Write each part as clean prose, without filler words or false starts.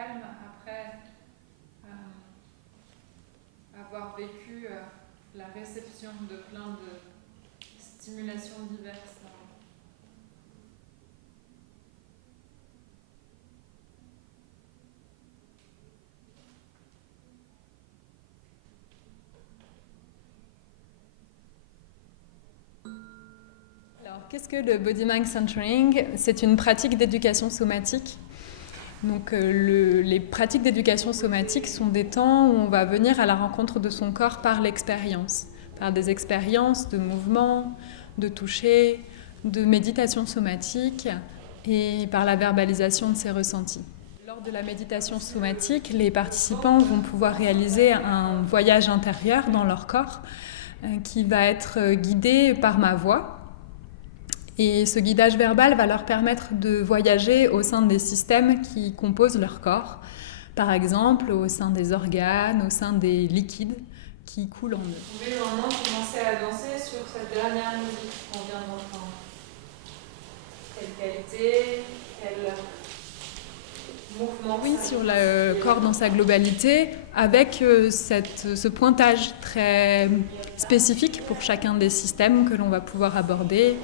calme après avoir vécu la réception de plein de stimulations diverses. Alors, qu'est-ce que le Body Mind Centering ? C'est une pratique d'éducation somatique. Donc, les pratiques d'éducation somatique sont des temps où on va venir à la rencontre de son corps par l'expérience, par des expériences de mouvement, de toucher, de méditation somatique et par la verbalisation de ses ressentis. Lors de la méditation somatique, les participants vont pouvoir réaliser un voyage intérieur dans leur corps qui va être guidé par ma voix. Et ce guidage verbal va leur permettre de voyager au sein des systèmes qui composent leur corps, par exemple au sein des organes, au sein des liquides qui coulent en eux. Vous pouvez maintenant commencer à danser sur cette dernière musique qu'on vient d'entendre. Quelle qualité, quel mouvement. Oui, sur le corps dans sa globalité, avec ce pointage très spécifique pour chacun des systèmes que l'on va pouvoir aborder.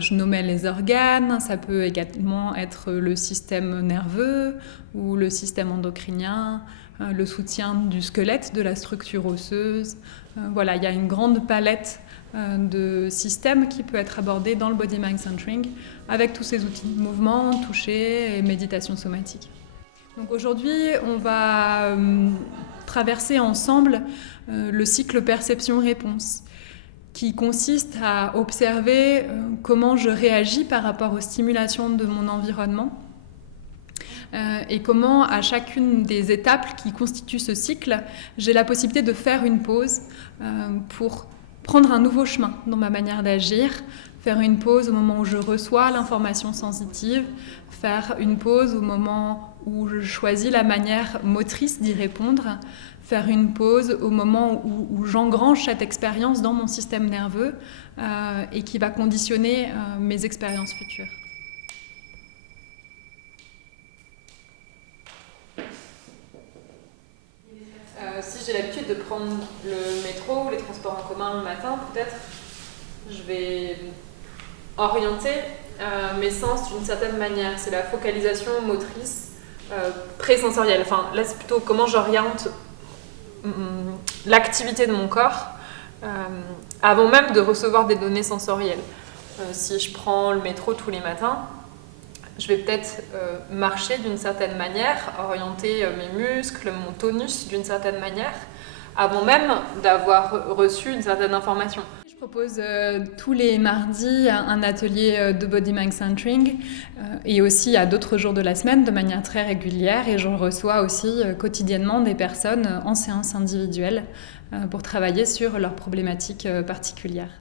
Je nommais les organes, ça peut également être le système nerveux ou le système endocrinien, le soutien du squelette, de la structure osseuse. Voilà, il y a une grande palette de systèmes qui peut être abordée dans le Body Mind Centering avec tous ces outils, mouvement, toucher et méditation somatique. Donc aujourd'hui, on va traverser ensemble le cycle perception-réponse, qui consiste à observer comment je réagis par rapport aux stimulations de mon environnement et comment, à chacune des étapes qui constituent ce cycle, j'ai la possibilité de faire une pause pour prendre un nouveau chemin dans ma manière d'agir, faire une pause au moment où je reçois l'information sensitive, faire une pause au moment où je choisis la manière motrice d'y répondre, faire une pause au moment où j'engrange cette expérience dans mon système nerveux et qui va conditionner mes expériences futures. Si j'ai l'habitude de prendre le métro ou les transports en commun le matin, peut-être, je vais orienter mes sens d'une certaine manière. C'est la focalisation motrice présensorielle. Enfin, là, c'est plutôt comment j'oriente l'activité de mon corps avant même de recevoir des données sensorielles. Si je prends le métro tous les matins, je vais peut-être marcher d'une certaine manière, orienter mes muscles, mon tonus d'une certaine manière, avant même d'avoir reçu une certaine information. Je propose tous les mardis un atelier de Body Mind Centering et aussi à d'autres jours de la semaine de manière très régulière, et je reçois aussi quotidiennement des personnes en séance individuelle pour travailler sur leurs problématiques particulières.